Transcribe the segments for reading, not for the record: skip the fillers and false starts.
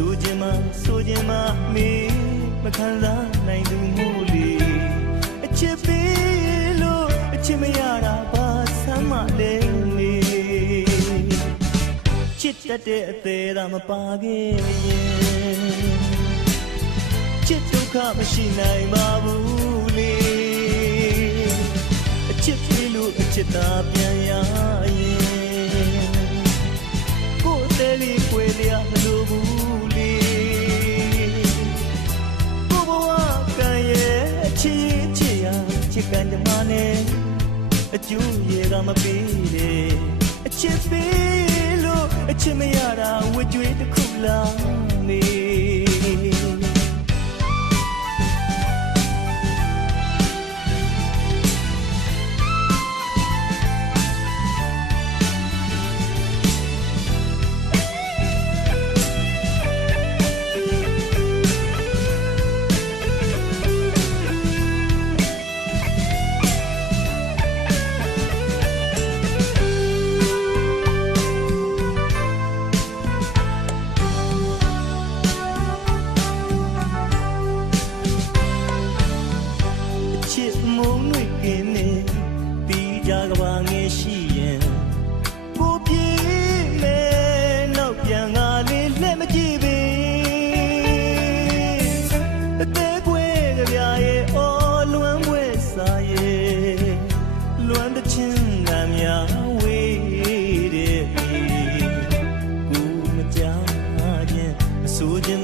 ဆိုခြင်းမမေးမခံစားနိုင်သူမို့လေအချစ်ပေးလို့အချစ်မရတာဘာဆမ်းမလဲနေချစ်တတ်တဲ့အသေးသာမပါခဲ့ရင်ချစ်ဒုက္ခမရှိနိုင်ပါဘူးလေအချစ်ပေးလို့အချစ်သာပြန်ရရင်ကိုယ်တည်းလေးကိုယ်လျာမလိုဘူးလေကိုဘဝကံရဲ့အချစ်ရာချစ်ကန်ကြမနဲ့အကျိုးရေကမပေးတယ်အချစ်ပေးလို့အချစ်မရတာဝကြွေးတစ်ခုလားနေကဘာငယ်ရှိရင်ကိုပြေးမယ်နောက်ပြန်ငါလေးလက်မကြည့်ပေအသေးကွဲကြပြရဲ့အော်လွမ်းပွဲစားရဲ့လွမ်းတဲ့ချင်းကများဝေးတဲ့ကိုမကြားခြင်းမဆိုခြင်း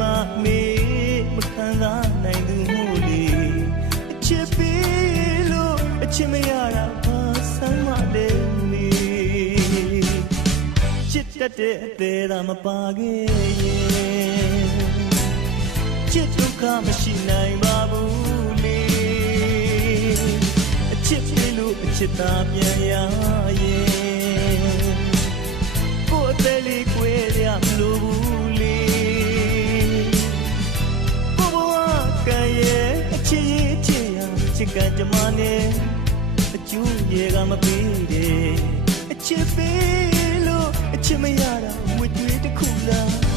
မမေးမခံစားနိုင်သူမို့လေအချစ်ပေးလို့အချစ်မရတာချစ်တတ်တဲ့အသေးသာမပါခဲ့ရင်ချစ်ဒုက္ခမရှိနိုင်ပါဘူးလေအချစ်ပေးလို့အချစ်သာပြန်ရရင်ကိုယ်အသေးလေးကိုယ်ရမလို့ဘူးလေကိုဘဝကံရဲ့အချစ်ရာချစ်ကန်ကြမနဲ့အကျိုးရေကမပေးတယ်အချစ်ပေးလို့အချစ်မရတာဝကြွေးတစ်ခုလား